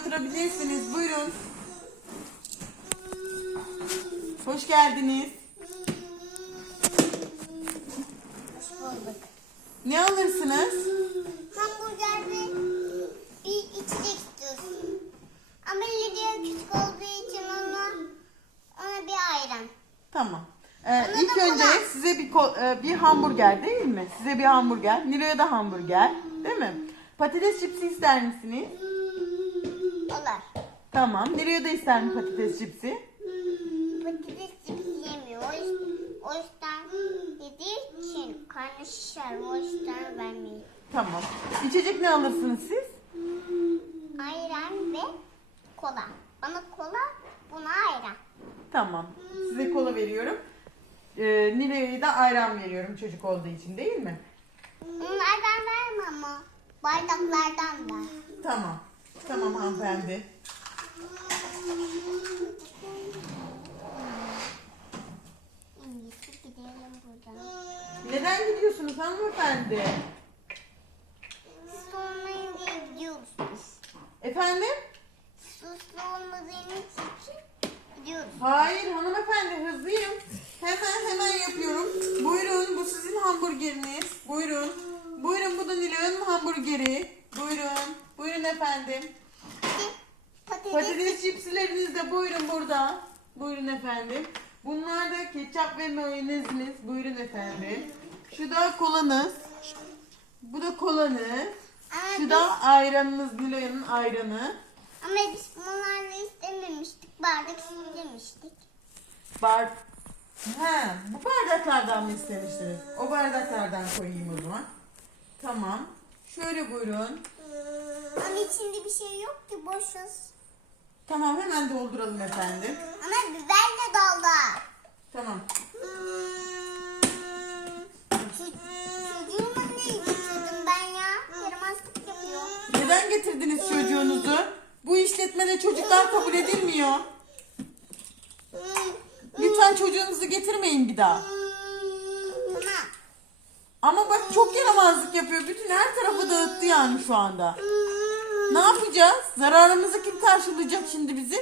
oturabilirsiniz. Buyurun. Hoş geldiniz. Hoş bulduk. Ne alırsınız? Hamburger ve bir içecek istiyorsun. Ama Lydia küçük olduğu için ona, ona bir ayran. Tamam. Ee, Bana ilk da önce kola. size bir e, bir hamburger değil mi? Size bir hamburger. Nilo'ya da hamburger. Değil mi? Patates cipsi ister misiniz? Olur. Tamam. Nilo'ya da ister mi patates cipsi? Patates cipsi yemiyor. O yüzden, o yüzden yediği için karnı şişer. O yüzden vermeyin. Tamam. İçecek ne alırsınız siz? Ayran ve kola. Bana kola, buna ayran. Tamam. Size kola veriyorum. Ee, Nilo'ya da ayran veriyorum çocuk olduğu için değil mi? Bunlardan verme ama. Bardaklardan ver. Tamam. Tamam hanımefendi. Neden gidiyorsunuz hanımefendi? Sonra gidiyoruz biz. Efendim? Suslu olmadığını için gidiyoruz. Hayır hanımefendi hızlıyım. Hemen hemen yapıyorum. Buyurun bu sizin hamburgeriniz. Buyurun. Buyurun bu da Nilo'nun hamburgeri. Buyurun. Buyurun efendim. Patates, Patates cipsileriniz de buyurun burada. Buyurun efendim. Bunlar da ketçap ve mayoneziniz. Buyurun efendim. Şu da kolanız. Bu da kolanız. Ama, Şu biz, da ayranınız Nilo'nun ayranı. ama biz bunlarla istememiştik. Bardak istemiştik. Bar... He, bu bardaklardan mı istemiştiniz? O bardaklardan koyayım o zaman. Tamam. Şöyle buyurun. Ama içinde bir şey yok ki boşuz. Tamam hemen dolduralım efendim. Ama biber de doldu. Tamam. Ço- Çocuğuma ne getirdim ben ya? Yaramazlık yapıyor. Neden getirdiniz çocuğunuzu? Bu işletmede çocuklar kabul edilmiyor. Lütfen çocuğunuzu getirmeyin bir daha. Tamam. Ama bak çok yaramazlık yapıyor. Bütün her tarafı dağıttı yani şu anda. Ne yapacağız? Zararımızı kim karşılayacak şimdi bizim?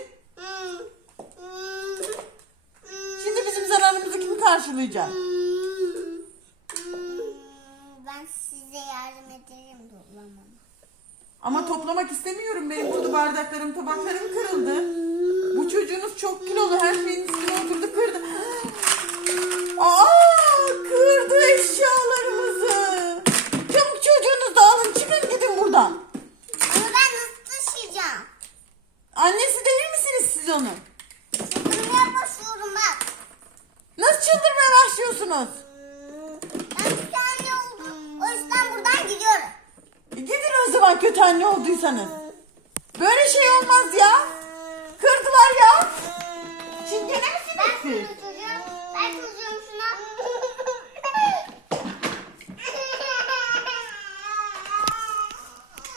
Şimdi bizim zararımızı kim karşılayacak? Ben size yardım ederim toplamama. Ama toplamak istemiyorum. Benim burada bardaklarım, tabaklarım kırıldı. Bu çocuğunuz çok kilolu. Her şeyin üstüne oturdu, kırdı. Aa, kırdı eşyalarımızı. Çabuk çocuğunuzu da alın. Çıkın gidin buradan. Ama ben nasıl taşıyacağım? Annesi değil misiniz siz onun? Bak. Nasıl çıldırmaya başlıyorsunuz? Ben bir tane oldum. O yüzden buradan gidiyorum. E Gidin o zaman kötü anne olduysanız. Böyle şey olmaz